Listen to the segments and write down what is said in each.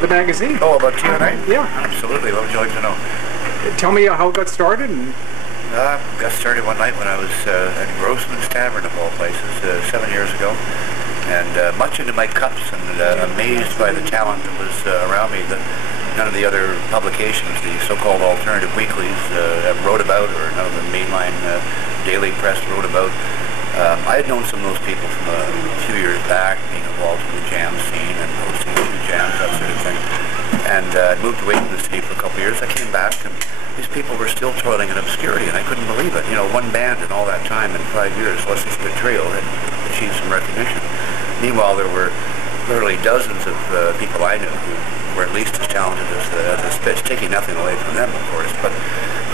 The magazine. Oh, about you and I? Yeah. Absolutely. What would you like to know? Tell me how it got started. Got started one night when I was at Grossman's Tavern, of all places, 7 years ago. And much into my cups and amazed by the talent that was around me that none of the other publications, the so-called alternative weeklies, wrote about, or none of the mainline daily press wrote about. I had known some of those people from a few years back, being involved in the jam scene and hosting a few jams, that sort of thing. And I'd moved away from the city for a couple of years. I came back and these people were still toiling in obscurity, and I couldn't believe it. You know, one band in all that time, in 5 years, Leslie Spit Trio, had achieved some recognition. Meanwhile, there were literally dozens of people I knew who were at least as talented as the Spits, taking nothing away from them, of course, but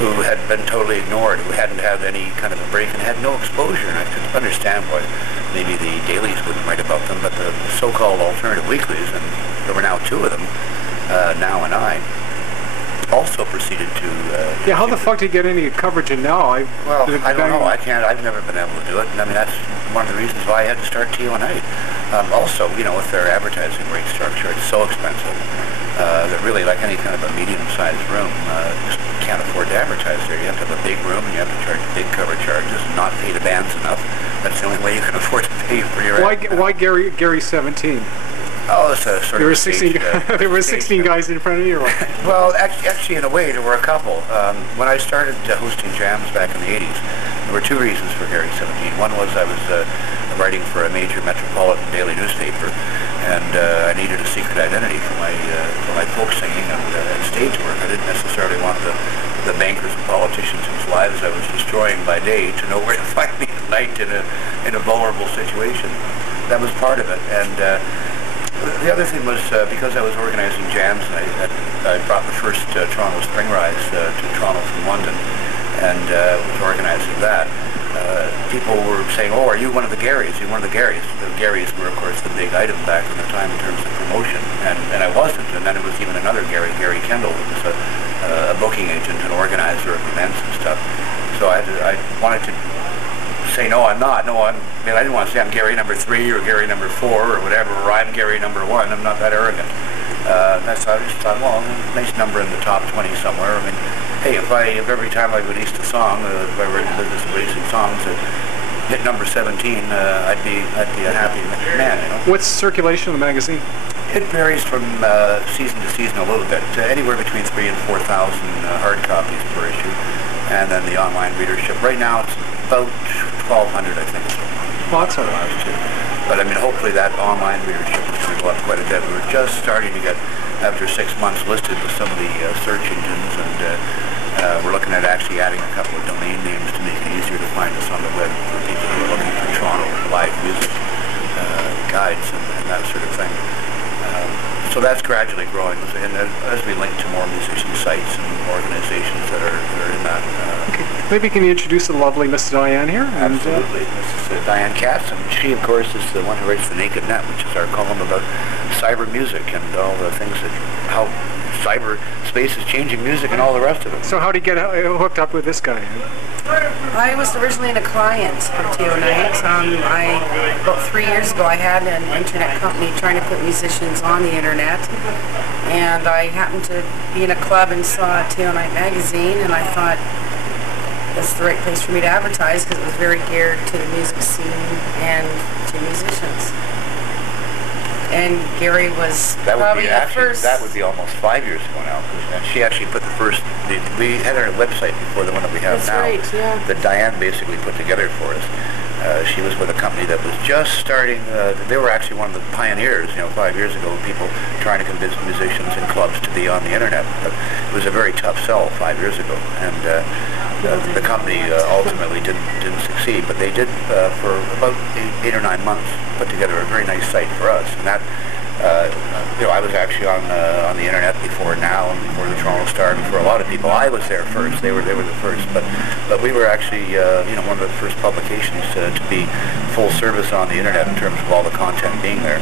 who had been totally ignored, who hadn't had any kind of a break and had no exposure. And I could understand why maybe the dailies wouldn't write about them, but the so-called alternative weeklies, and there were now two of them, Now and I, also proceeded to... yeah, how the fuck did you get any coverage in Now? I don't know. I've never been able to do it. And I mean, that's one of the reasons why I had to start TO&A. Also, you know, with their advertising rate structure, it's so expensive that really, like any kind of a medium-sized room, just can't afford to advertise there. You have to have a big room, and you have to charge big cover charges, and not pay the bands enough. That's the only way you can afford to pay for your... Why Gary 17? Oh, it's a sort there of were 16. There were 16 guys in front of you. Well, actually, in a way, there were a couple. When I started hosting jams back in the '80s, there were two reasons for Gary 17. One was I was writing for a major metropolitan daily newspaper, and I needed a secret identity for my folk singing and stage work. I didn't necessarily want the bankers and politicians whose lives I was destroying by day to know where to find me at night in a vulnerable situation. That was part of it, and. The other thing was because I was organizing jams, and I brought the first Toronto Spring Rise to Toronto from London, and was organizing that. People were saying, "Oh, are you one of the Garys? Are you one of the Garys?" The Garys were, of course, the big item back in the time in terms of promotion, and I wasn't. And then it was even another Gary Kendall, who was a booking agent and organizer of events and stuff. So I wanted to say, no, I'm not. No, I didn't want to say I'm Gary number 3 or Gary number 4 or whatever, or I'm Gary number 1. I'm not that arrogant. That's how I just thought, well, nice number in the top 20 somewhere. I mean, hey, if every time I released a song, if I were in the business of releasing songs, hit number 17, I'd be a happy man, you know. What's circulation of the magazine? It varies from season to season a little bit, anywhere between 3,000 and 4,000 hard copies per issue, and then the online readership. Right now, it's about 1,200, I think. Lots of it. But I mean, hopefully that online readership is going to go up quite a bit. We were just starting to get, after 6 months, listed with some of the search engines, and we're looking at actually adding a couple of domain names to make it easier to find us on the web for people who are looking for Toronto live music guides and that sort of thing. So that's gradually growing, and as we link to more musician sites and organizations that are in that. Okay. Maybe can you introduce the lovely Miss Diane here? Absolutely. Mrs. Diane Katz, and she, of course, is the one who writes the Naked Net, which is our column about cyber music and all the things that, how cyber space is changing music and all the rest of it. So how did you get hooked up with this guy? I was originally a client of TO Night. About 3 years ago, I had an internet company trying to put musicians on the internet, and I happened to be in a club and saw TO Night magazine, and I thought that's the right place for me to advertise because it was very geared to the music scene and to musicians. And Gary was probably the first. That would be almost 5 years ago now. And she actually put the first. We had our website before the one that we have now. That's right, yeah. That Diane basically put together for us. She was with a company that was just starting. They were actually one of the pioneers, 5 years ago, people trying to convince musicians and clubs to be on the internet. But it was a very tough sell 5 years ago, and the company ultimately didn't succeed. But they did for about 8 or 9 months put together a very nice site for us, and that. I was actually on the internet before Now and before the Toronto Star, before a lot of people. I was there first. They were the first, but we were actually one of the first publications to be full service on the internet in terms of all the content being there.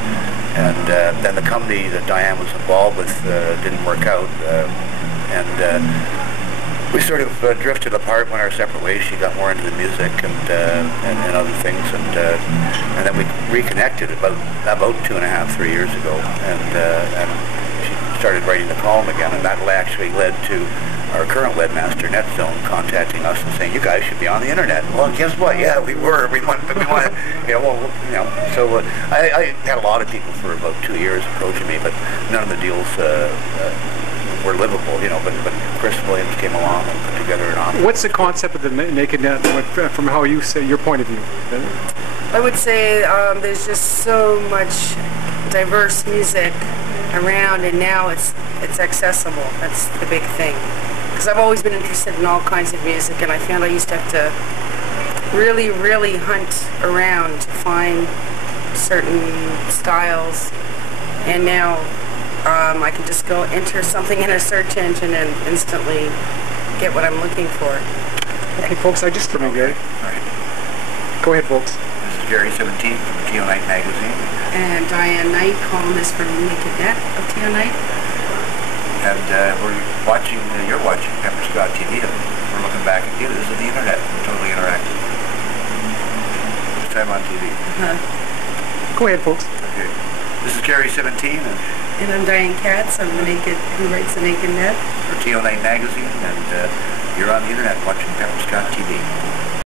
And then the company that Diane was involved with didn't work out, and we sort of drifted apart, went our separate ways. She got more into the music and other things, and then we reconnected about 2.5, 3 years ago, and she started writing the column again, and that actually led to our current webmaster, NetZone, contacting us and saying, "You guys should be on the internet." Well, guess what? Yeah, we were. We wanted, So I had a lot of people for about 2 years approaching me, but none of the deals were livable, But Chris Williams came along and put together an offer. What's the concept of the naked net from how you say your point of view? I would say there's just so much diverse music around, and now it's accessible. That's the big thing. Because I've always been interested in all kinds of music, and I found I used to have to really, really hunt around to find certain styles, and now I can just go enter something in a search engine and instantly get what I'm looking for. Okay, folks, I just from Gary. All right. Go ahead, folks. This is Jerry 17 from TO Night magazine. And Diane Knight, columnist from Naked Net of TO Night. And you're watching Pepper Scott TV. We're looking back at you. This is the internet. We're totally interactive. This time on TV. Go ahead, folks. Okay. This is Gary 17 and I'm Diane Katz. I'm who writes the Naked Net for TO Night magazine, and you're on the internet watching Pepper Scott TV.